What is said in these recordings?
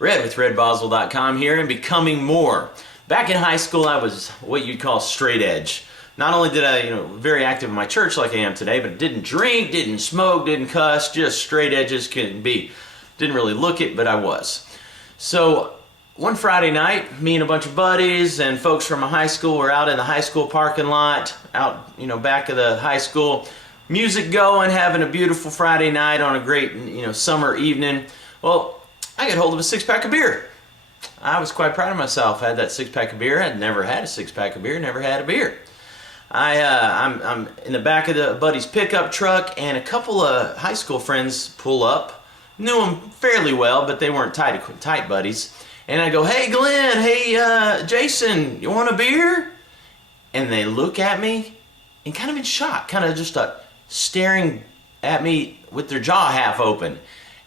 Red with redboswell.com here, and becoming more. Back in high school, I was what you'd call straight edge. Not only did I, very active in my church like I am today, but didn't drink, didn't smoke, didn't cuss, just straight edge as can be. Didn't really look it, but I was. So one Friday night, me and a bunch of buddies and folks from my high school were out in the high school parking lot, out, back of the high school. Music going, having a beautiful Friday night on a great, summer evening. Well, I got hold of a six-pack of beer. I was quite proud of myself. I had that six-pack of beer. I'd never had a six-pack of beer, never had a beer. I'm in the back of the buddy's pickup truck, and a couple of high school friends pull up. Knew them fairly well, but they weren't tight buddies. And I go, "Hey Glenn, hey Jason, you want a beer?" And they look at me and kind of in shock, kind of just staring at me with their jaw half open.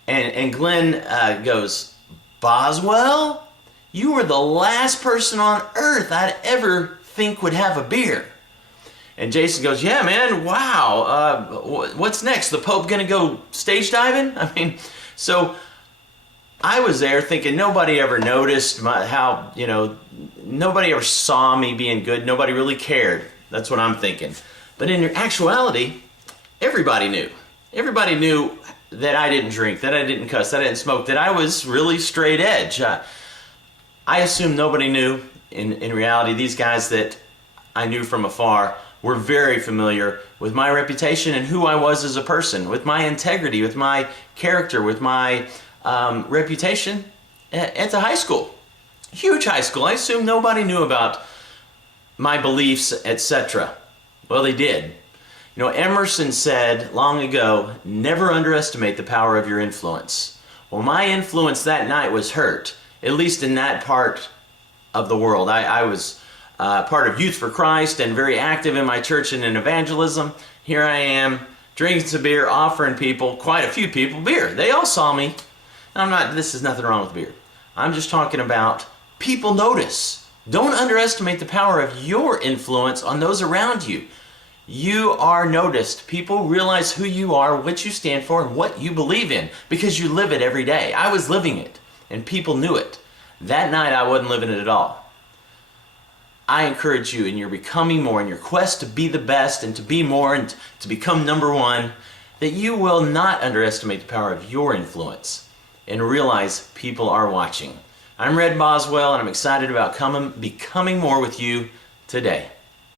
And Glenn goes, "Boswell, you were the last person on earth I'd ever think would have a beer." And Jason goes, "Yeah, man, wow, what's next? The Pope gonna go stage diving?" So I was there thinking nobody ever noticed nobody ever saw me being good. Nobody really cared. That's what I'm thinking. But in actuality, everybody knew. Everybody knew that I didn't drink, that I didn't cuss, that I didn't smoke, that I was really straight edge. I assume nobody knew. In reality, these guys that I knew from afar were very familiar with my reputation and who I was as a person, with my integrity, with my character, with my reputation at the high school. Huge high school. I assume nobody knew about my beliefs, etc. Well, they did. Emerson said long ago, "Never underestimate the power of your influence." Well, my influence that night was hurt, at least in that part of the world. I was part of Youth for Christ and very active in my church and in evangelism. Here I am, drinking some beer, offering people, quite a few people, beer. They all saw me. This is nothing wrong with beer. I'm just talking about people notice. Don't underestimate the power of your influence on those around you. You are noticed. People realize who you are, what you stand for, and what you believe in because you live it every day. I was living it, and people knew it. That night, I wasn't living it at all. I encourage you in your becoming more, in your quest to be the best and to be more and to become number one, that you will not underestimate the power of your influence and realize people are watching. I'm Red Boswell, and I'm excited about becoming more with you today.